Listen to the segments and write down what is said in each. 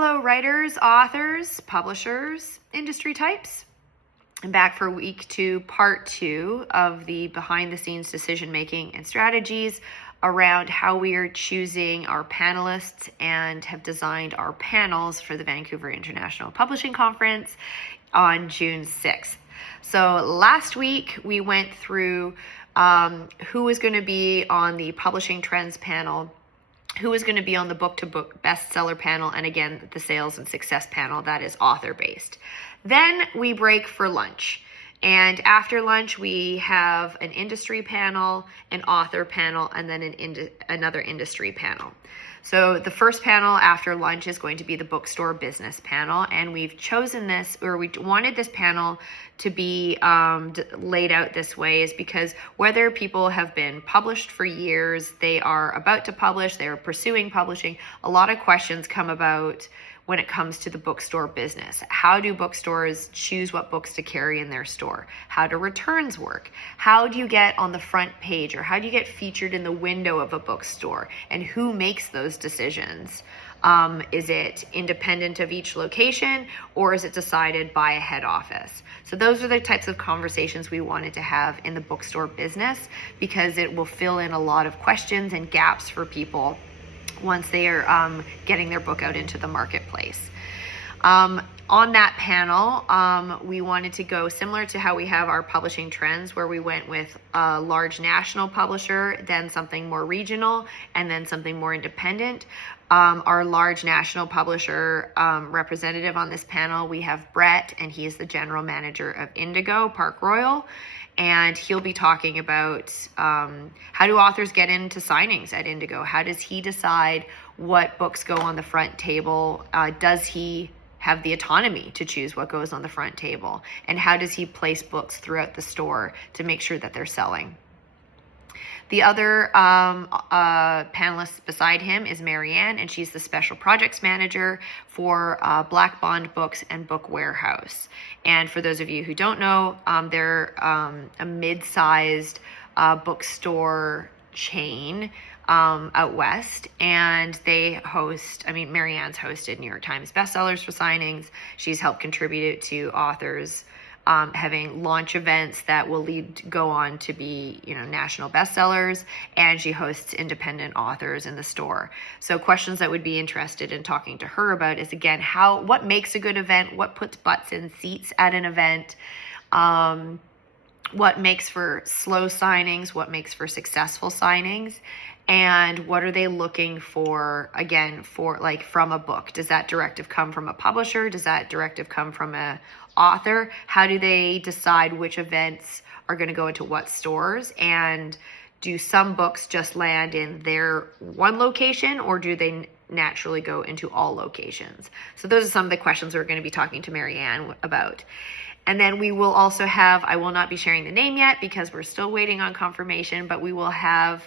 Hello, writers, authors, publishers, industry types. I'm back for week 2, part 2 of the behind the scenes decision making and strategies around how we are choosing our panelists and have designed our panels for the Vancouver International Publishing Conference on June 6th. So last week we went through who was going to be on the Publishing Trends panel, who is going to be on the book-to-book bestseller panel, and again, the sales and success panel that is author-based. Then we break for lunch. And after lunch, we have an industry panel, an author panel, and then another industry panel. So the first panel after lunch is going to be the bookstore business panel, and we've chosen this, or we wanted this panel to be laid out this way, is because whether people have been published for years, they are about to publish, they are pursuing publishing, a lot of questions come about when it comes to the bookstore business. How do bookstores choose what books to carry in their store? How do returns work? How do you get on the front page, or how do you get featured in the window of a bookstore? And who makes those decisions? Is it independent of each location, or is it decided by a head office? So those are the types of conversations we wanted to have in the bookstore business, because it will fill in a lot of questions and gaps for people once they are getting their book out into the marketplace. On that panel, we wanted to go similar to how we have our publishing trends, where we went with a large national publisher, then something more regional, and then something more independent. Our large national publisher representative on this panel, we have Brett, and he is the general manager of Indigo Park Royal. And he'll be talking about how do authors get into signings at Indigo? How does he decide what books go on the front table? Does he have the autonomy to choose what goes on the front table? And how does he place books throughout the store to make sure that they're selling? The other panelist beside him is Marianne, and she's the special projects manager for Black Bond Books and Book Warehouse. And for those of you who don't know, they're a mid-sized bookstore chain out west, and they host, Marianne's hosted New York Times bestsellers for signings. She's helped contribute to authors having launch events that will go on to be, national bestsellers, and she hosts independent authors in the store. So questions that would be interested in talking to her about is, again, what makes a good event, what puts butts in seats at an event, what makes for slow signings, what makes for successful signings, and what are they looking for, again, from a book? Does that directive come from a publisher? Does that directive come from a author? How do they decide which events are going to go into what stores? And do some books just land in their one location, or do they naturally go into all locations? So those are some of the questions we're going to be talking to Marianne about. And then we will also have, I will not be sharing the name yet because we're still waiting on confirmation, but we will have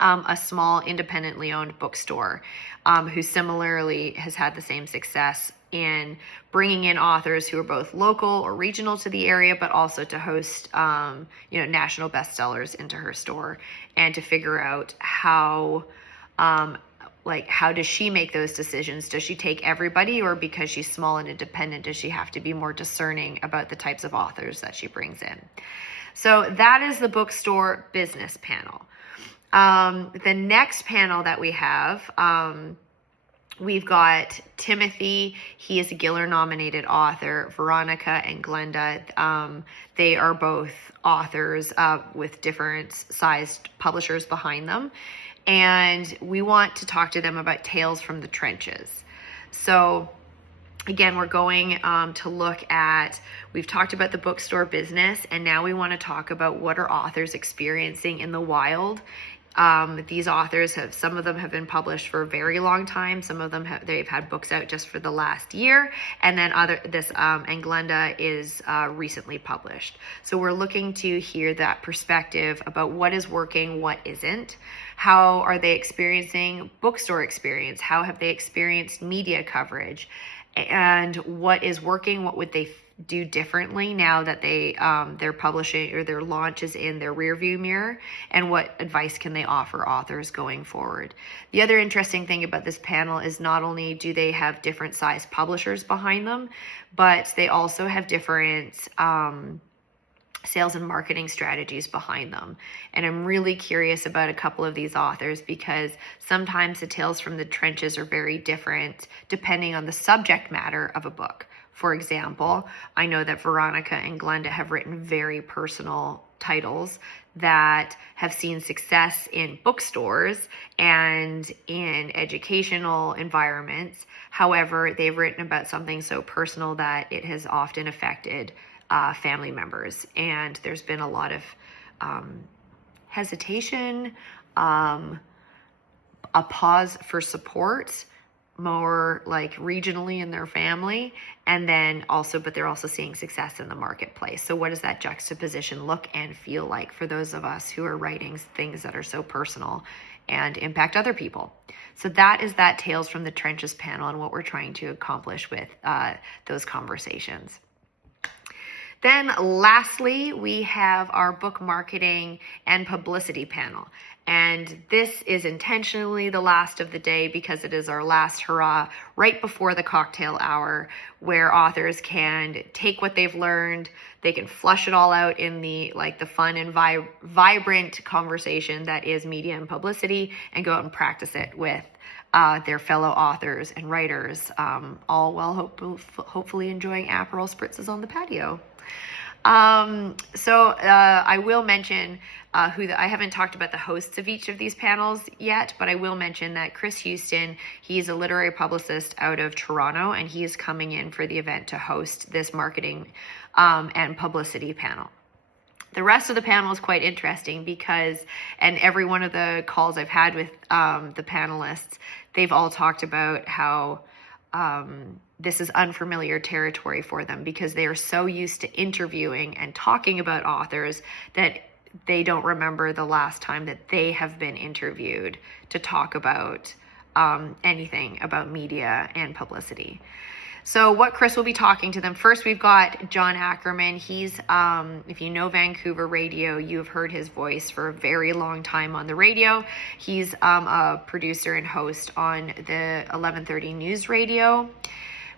a small independently owned bookstore who similarly has had the same success in bringing in authors who are both local or regional to the area, but also to host, national bestsellers into her store, and to figure out how does she make those decisions? Does she take everybody, or because she's small and independent, does she have to be more discerning about the types of authors that she brings in? So that is the bookstore business panel. The next panel that we have, we've got Timothy. He is a Giller-nominated author. Veronica and Glenda, they are both authors with different sized publishers behind them. And we want to talk to them about tales from the trenches. So again, we're going to look at, we've talked about the bookstore business, and now we want to talk about what are authors experiencing in the wild. These authors some of them have been published for a very long time. Some of them they've had books out just for the last year, and then and Glenda is recently published. So we're looking to hear that perspective about what is working, what isn't. How are they experiencing bookstore experience? How have they experienced media coverage? And what is working? What would they do differently now that their publishing or their launch is in their rearview mirror, and what advice can they offer authors going forward. The other interesting thing about this panel is not only do they have different size publishers behind them, but they also have different sales and marketing strategies behind them. And I'm really curious about a couple of these authors, because sometimes the tales from the trenches are very different depending on the subject matter of a book. For example, I know that Veronica and Glenda have written very personal titles that have seen success in bookstores and in educational environments. However, they've written about something so personal that it has often affected family members, and there's been a lot of hesitation, a pause for support, more like regionally in their family, and then also, but they're also seeing success in the marketplace. So what does that juxtaposition look and feel like for those of us who are writing things that are so personal and impact other people? So that is that Tales from the Trenches panel and what we're trying to accomplish with those conversations. Then lastly, we have our book marketing and publicity panel. And this is intentionally the last of the day because it is our last hurrah right before the cocktail hour, where authors can take what they've learned, they can flush it all out in the fun and vibrant conversation that is media and publicity, and go out and practice it with their fellow authors and writers, all while hopefully enjoying Aperol spritzes on the patio. I will mention I haven't talked about the hosts of each of these panels yet, but I will mention that Chris Houston, he's a literary publicist out of Toronto, and he is coming in for the event to host this marketing and publicity panel. The rest of the panel is quite interesting because, and every one of the calls I've had with the panelists, they've all talked about how this is unfamiliar territory for them because they are so used to interviewing and talking about authors that they don't remember the last time that they have been interviewed to talk about anything about media and publicity. So what Chris will be talking to them, first we've got John Ackerman. He's, if you know Vancouver radio, you've heard his voice for a very long time on the radio. He's a producer and host on the 1130 News Radio.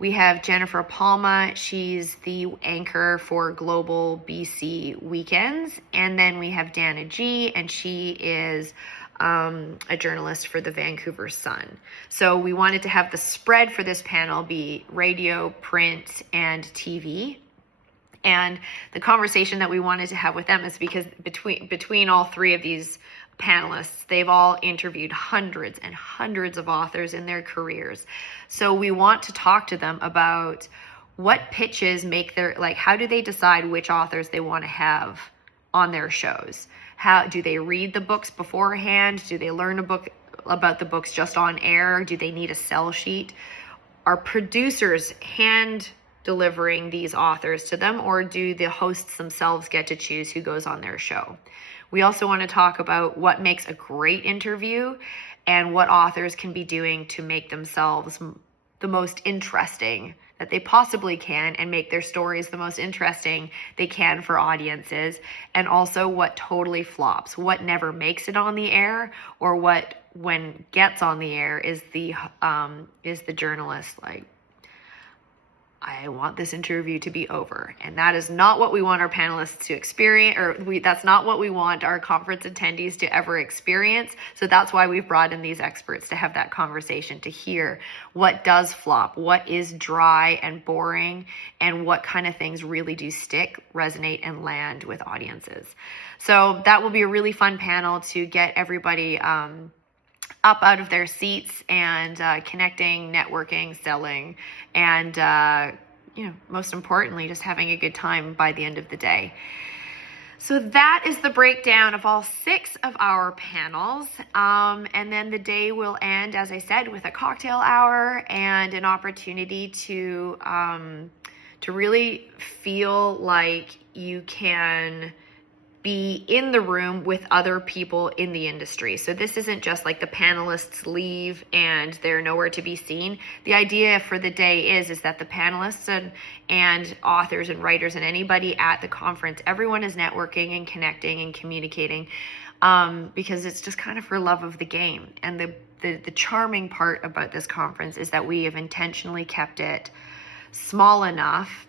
We have Jennifer Palma. She's the anchor for Global BC Weekends. And then we have Dana G, and she is a journalist for the Vancouver Sun. So we wanted to have the spread for this panel be radio, print, and TV. And the conversation that we wanted to have with them is because between all three of these panelists, they've all interviewed hundreds and hundreds of authors in their careers. So we want to talk to them about what pitches make their, how do they decide which authors they want to have on their shows? How do they read the books beforehand? Do they learn about the books just on air? Do they need a sell sheet? Are producers hand delivering these authors to them, or do the hosts themselves get to choose who goes on their show? We also want to talk about what makes a great interview and what authors can be doing to make themselves the most interesting that they possibly can and make their stories the most interesting they can for audiences, and also what totally flops, what never makes it on the air, or what, when gets on the air, is the journalist I want this interview to be over. And that is not what we want our panelists to experience, that's not what we want our conference attendees to ever experience. So that's why we've brought in these experts to have that conversation, to hear what does flop, what is dry and boring, and what kind of things really do stick, resonate, and land with audiences. So that will be a really fun panel to get everybody up out of their seats and connecting, networking, selling, and most importantly, just having a good time by the end of the day. So that is the breakdown of all 6 of our panels. And then the day will end, as I said, with a cocktail hour and an opportunity to really feel like you can be in the room with other people in the industry. So this isn't just like the panelists leave and they're nowhere to be seen. The idea for the day is that the panelists and authors and writers and anybody at the conference, everyone is networking and connecting and communicating, because it's just kind of for love of the game. And the charming part about this conference is that we have intentionally kept it small enough,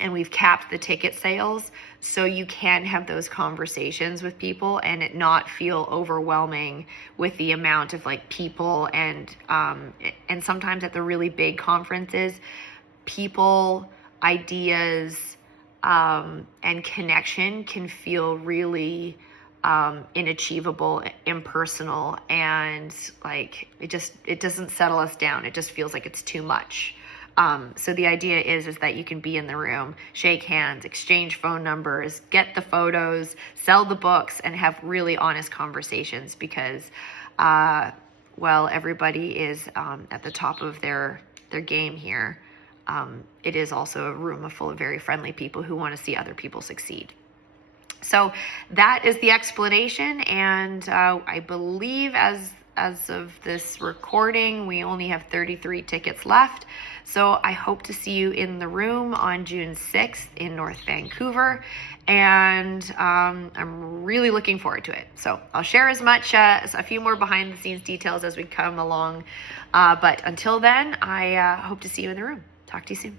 and we've capped the ticket sales so you can have those conversations with people and it not feel overwhelming with the amount of like people and sometimes at the really big conferences, people, ideas, and connection can feel really inachievable, impersonal, and like it doesn't settle us down. It just feels like it's too much. So the idea is that you can be in the room, shake hands, exchange phone numbers, get the photos, sell the books, and have really honest conversations because, everybody is at the top of their game here. It is also a room full of very friendly people who want to see other people succeed. So that is the explanation, and I believe as of this recording, we only have 33 tickets left. So I hope to see you in the room on June 6th in North Vancouver, and I'm really looking forward to it. So I'll share as much, a few more behind the scenes details as we come along. But until then, I hope to see you in the room. Talk to you soon.